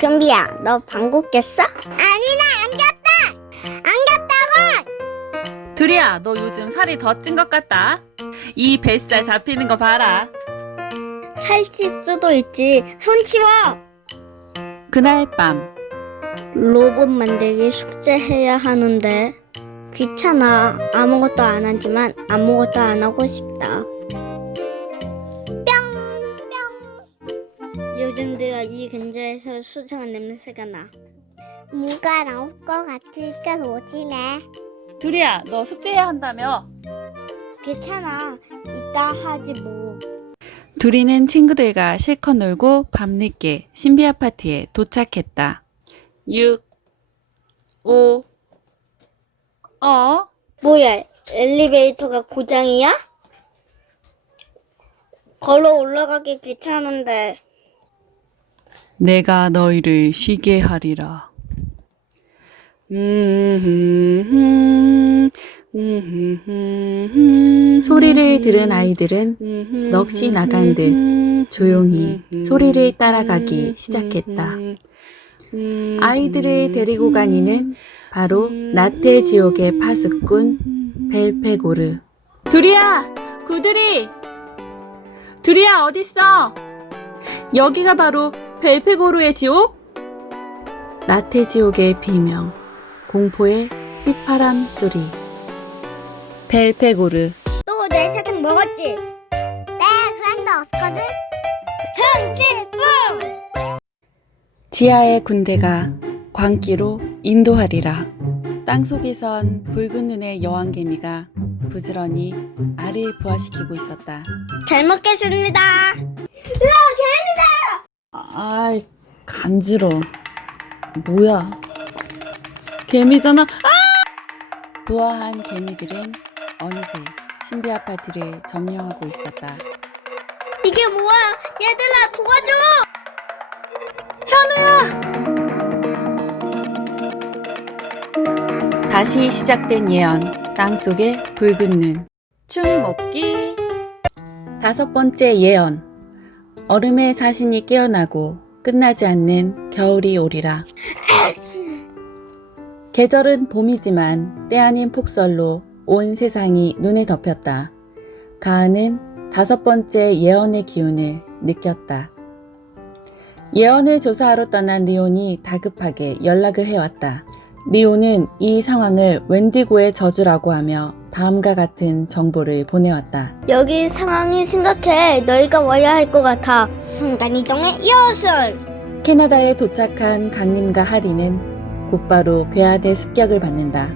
금비야, 너 방귀 꼈어? 아니, 나안 꼈다! 안 꼈다고! 두리야, 너 요즘 살이 더 찐 것 같다. 이 뱃살 잡히는 거 봐라. 살찔 수도 있지. 손 치워! 그날 밤, 로봇 만들기 숙제해야 하는데 귀찮아. 아무것도 안 하지만 아무것도 안 하고 싶다. 이 근처에서 수상한 냄새가 나. 뭐가 나올 것 같으니까 조심해. 두리야, 너 숙제해야 한다며? 괜찮아. 이따 하지 뭐. 두리는 친구들과 실컷 놀고 밤늦게 신비 아파트에 도착했다. 6, 5, 어? 뭐야, 엘리베이터가 고장이야? 걸어 올라가기 귀찮은데. 내가 너희를 쉬게 하리라. 음, 소리를 들은 아이들은 넋이 나간 듯 조용히 소리를 따라가기 시작했다. 아이들을 데리고 간 이는 바로 나태 지옥의 파수꾼 벨페고르. 두리야, 구들이, 두리야 어딨어? 여기가 바로 벨페고르의 지옥? 나태 지옥의 비명, 공포의 휘파람 소리. 벨페고르. 또 내 사탕 먹었지? 내가 그런 데 없거든? 흥칠뿡! 지하의 군대가 광기로 인도하리라. 땅속에선 붉은 눈의 여왕개미가 부지런히 알을 부화시키고 있었다. 잘 먹겠습니다. 아 이, 간지러. 뭐야? 개미잖아. 아! 부화한 개미들은 어느새 신비 아파트를 점령하고 있었다. 이게 뭐야? 얘들아 도와줘! 다시 시작된 예언. 땅속의 붉은 눈. 충 먹기. 다섯 번째 예언. 얼음의 사신이 깨어나고 끝나지 않는 겨울이 오리라. 계절은 봄이지만 때 아닌 폭설로 온 세상이 눈에 덮였다. 가은은 다섯 번째 예언의 기운을 느꼈다. 예언을 조사하러 떠난 리온이 다급하게 연락을 해왔다. 리오는 이 상황을 웬디고의 저주라고 하며 다음과 같은 정보를 보내왔다. 여기 상황이 심각해. 너희가 와야 할 것 같아. 순간이동의 요술! 캐나다에 도착한 강림과 하리는 곧바로 괴한의 습격을 받는다.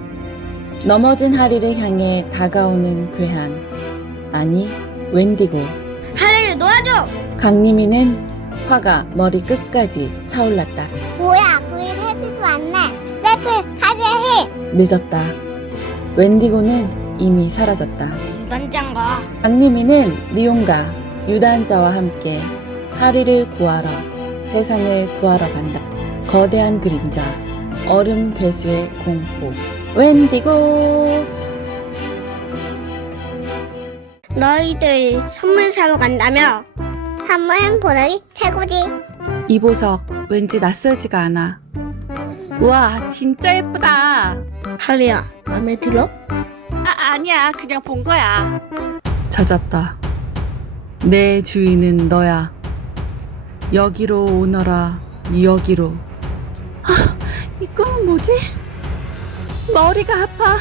넘어진 하리를 향해 다가오는 괴한. 아니, 웬디고. 하늘 놓아줘! 강림이는 화가 머리 끝까지 차올랐다. 래플, 가재해! 늦었다. 웬디고는 이미 사라졌다. 무단장가. 강림이는 리온과 유단자와 함께 하리를 구하러 세상을 구하러 간다. 거대한 그림자, 얼음 괴수의 공포. 웬디고! 너희들 선물 사러 간다며? 선물 보내기 최고지. 이 보석 왠지 낯설지가 않아. 와, 진짜 예쁘다. 하리야, 마음에 들어? 아, 아니야. 그냥 본 거야. 찾았다. 내 주인은 너야. 여기로 오너라. 여기로. 아, 이 꿈은 뭐지? 머리가 아파.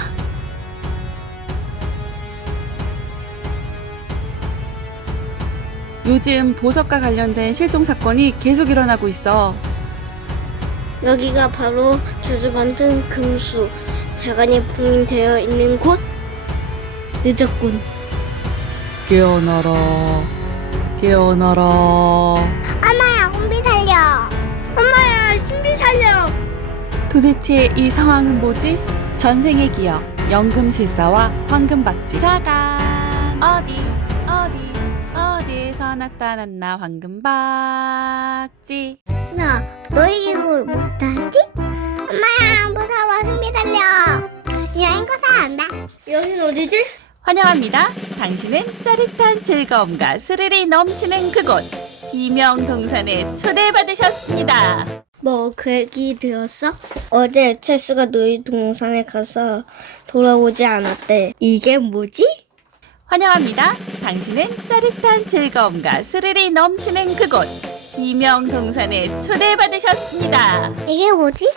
요즘 보석과 관련된 실종 사건이 계속 일어나고 있어. 여기가 바로 저주받은 금수. 자간이 봉인되어 있는 곳? 늦었군. 깨어나라. 깨어나라. 엄마야, 공비 살려. 엄마야, 신비 살려! 도대체 이 상황은 뭐지? 전생의 기억, 연금실사와 황금박쥐. 자간 어디 나타났나 황금박쥐. 야, 너희 기구 못하지? 엄마야, 무서워. 승비 살려. 여행 거사 안다. 여긴 어디지? 환영합니다. 당신은 짜릿한 즐거움과 스릴이 넘치는 그곳 비명동산에 초대받으셨습니다. 너 그 얘기 들었어? 어제 첼수가 놀이동산에 가서 돌아오지 않았대. 이게 뭐지? 환영합니다. 당신은 짜릿한 즐거움과 스릴이 넘치는 그곳 비명동산에 초대받으셨습니다. 이게 뭐지?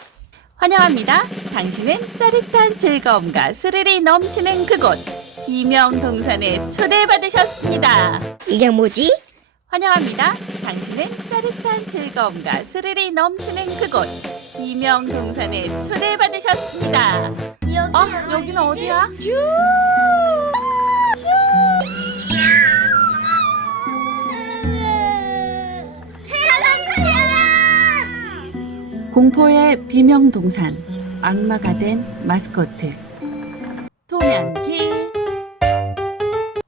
환영합니다. 당신은 짜릿한 즐거움과 스릴이 넘치는 그곳 비명동산에 초대받으셨습니다. 이게 뭐지? 환영합니다. 당신은 짜릿한 즐거움과 스릴이 넘치는 그곳 비명동산에 초대받으셨습니다. 어? 여기는 어디야? 공포의 비명동산 악마가 된 마스코트. 도면기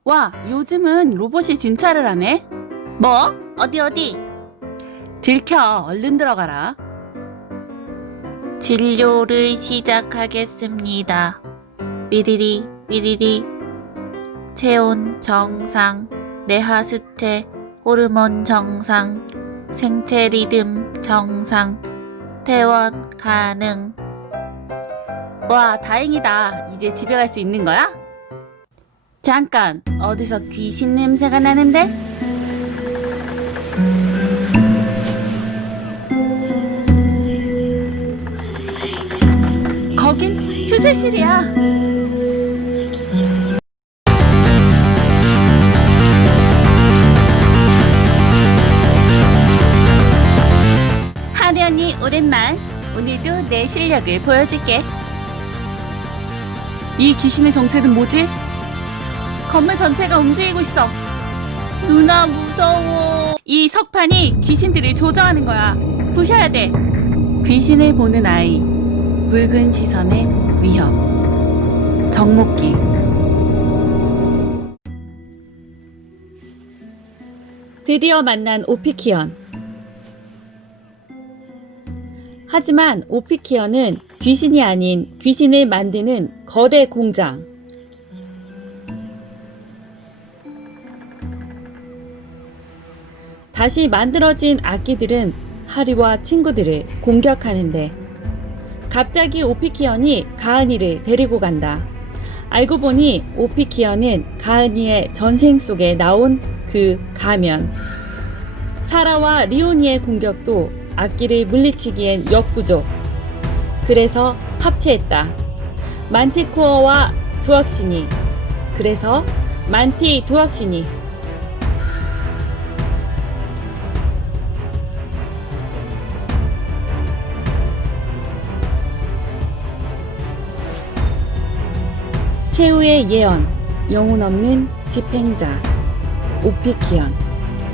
와 요즘은 로봇이 진짜를 하네. 뭐? 어디 어디? 들켜 얼른 들어가라. 진료를 시작하겠습니다. 삐리리 삐리리. 체온 정상 뇌하 수체 호르몬 정상 생체 리듬 정상 퇴원 가능. 와, 다행이다. 이제 집에 갈 수 있는 거야? 잠깐, 어디서 귀신 냄새가 나는데? 거긴 수술실이야. 실력을 보여줄게. 이 귀신의 정체는 뭐지? 건물 전체가 움직이고 있어. 누나 무서워. 이 석판이 귀신들을 조정하는 거야. 부셔야 돼. 귀신을 보는 아이. 붉은 시선의 위협. 정목기. 드디어 만난 오피키언. 하지만 오피키언은 귀신이 아닌 귀신을 만드는 거대 공장. 다시 만들어진 악기들은 하리와 친구들을 공격하는데 갑자기 오피키언이 가은이를 데리고 간다. 알고 보니 오피키언은 가은이의 전생 속에 나온 그 가면. 사라와 리오니의 공격도 악기를 물리치기엔 역부족. 그래서 합체했다. 만티코어와 두악신이. 그래서 만티 두악신이. 최후의 예언, 영혼 없는 집행자, 오피키언.